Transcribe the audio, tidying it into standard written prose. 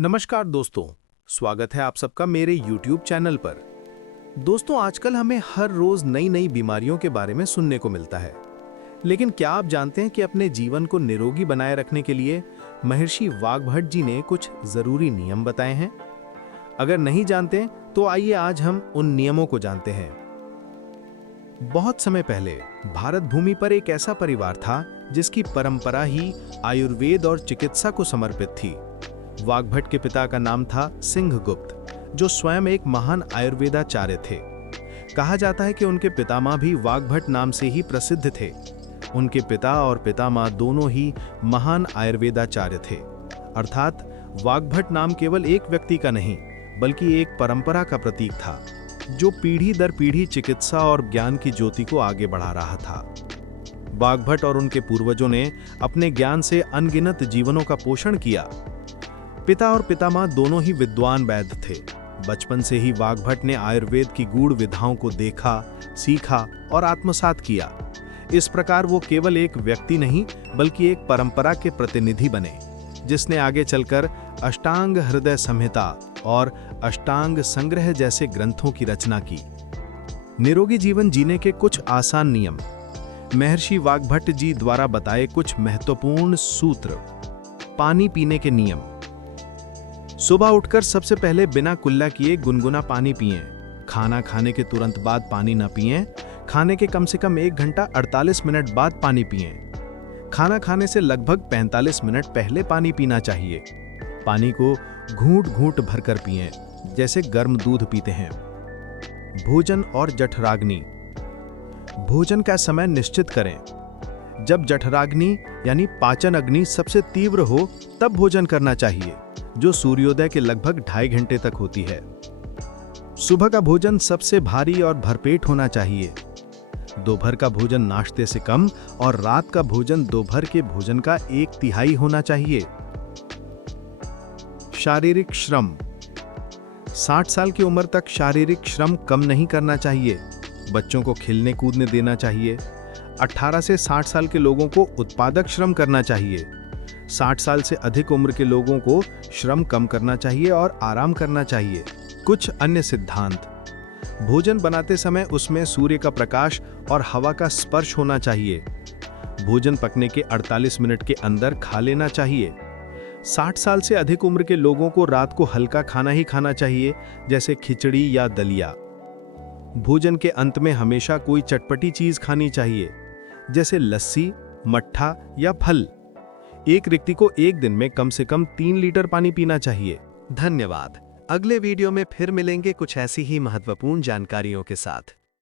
नमस्कार दोस्तों, स्वागत है आप सबका मेरे YouTube चैनल पर। दोस्तों, आजकल हमें हर रोज नई नई बीमारियों के बारे में सुनने को मिलता है, लेकिन क्या आप जानते हैं कि अपने जीवन को निरोगी बनाए रखने के लिए महर्षि वाग्भट जी ने कुछ जरूरी नियम बताए हैं? अगर नहीं जानते तो आइए आज हम उन नियमों को जानते हैं। बहुत समय पहले भारत भूमि पर एक ऐसा परिवार था जिसकी परंपरा ही आयुर्वेद और चिकित्सा को समर्पित थी। वाग्भट के पिता का नाम था सिंहगुप्त, जो स्वयं एक महान आयुर्वेदाचार्य थे। कहा जाता है कि उनके पितामह भी वाग्भट नाम से ही प्रसिद्ध थे। उनके पिता और पितामह दोनों ही महान आयुर्वेदाचार्य थे। अर्थात वाग्भट नाम केवल एक व्यक्ति का नहीं, बल्कि एक परंपरा का प्रतीक था, जो पीढ़ी दर पीढ़ी चिकित्सा और ज्ञान की ज्योति को आगे बढ़ा रहा था। वाग्भट और उनके पूर्वजों ने अपने ज्ञान से अनगिनत जीवनों का पोषण किया। पिता और पितामह दोनों ही विद्वान वैद्य थे। बचपन से ही वाग्भट ने आयुर्वेद की गूढ़ विधाओं को देखा, सीखा और आत्मसात किया। इस प्रकार वो केवल एक व्यक्ति नहीं, बल्कि एक परंपरा के प्रतिनिधि बने, जिसने आगे चलकर अष्टांग हृदय संहिता और अष्टांग संग्रह जैसे ग्रंथों की रचना की। निरोगी जीवन जीने के कुछ आसान नियम। महर्षि वाग्भट जी द्वारा बताए कुछ महत्वपूर्ण सूत्र। पानी पीने के नियम। सुबह उठकर सबसे पहले बिना कुल्ला किए गुनगुना पानी पिएं। खाना खाने के तुरंत बाद पानी न पिएं। खाने के कम से कम 1 घंटा 48 मिनट बाद पानी पिएं। खाना खाने से लगभग 45 मिनट पहले पानी पीना चाहिए। पानी को घूंट-घूंट भरकर पिएं, जैसे गर्म दूध पीते हैं। भोजन और जठराग्नि। भोजन का समय निश्चित करें। जब जठराग्नि यानी पाचन अग्नि सबसे तीव्र हो, तब भोजन करना चाहिए, जो सूर्योदय के लगभग 2.5 घंटे तक होती है। सुबह का भोजन सबसे भारी और भरपेट होना चाहिए। दोपहर का भोजन नाश्ते से कम और रात का भोजन दोपहर के भोजन का 1/3 होना चाहिए। शारीरिक श्रम। 60 साल की उम्र तक शारीरिक श्रम कम नहीं करना चाहिए। बच्चों को खेलने कूदने देना चाहिए। 18 से 60 साल के लोगों को उत्पादक श्रम करना चाहिए। 60 साल से अधिक उम्र के लोगों को श्रम कम करना चाहिए और आराम करना चाहिए। कुछ अन्य सिद्धांत। भोजन बनाते समय उसमें सूर्य का प्रकाश और हवा का स्पर्श होना चाहिए। भोजन पकने के 48 मिनट के अंदर खा लेना चाहिए। 60 साल से अधिक उम्र के लोगों को रात को हल्का खाना ही खाना चाहिए, जैसे खिचड़ी या दलिया। भोजन के अंत में हमेशा कोई चटपटी चीज खानी चाहिए, जैसे लस्सी, मट्ठा या फल। एक व्यक्ति को एक दिन में कम से कम 3 लीटर पानी पीना चाहिए। धन्यवाद। अगले वीडियो में फिर मिलेंगे कुछ ऐसी ही महत्वपूर्ण जानकारियों के साथ।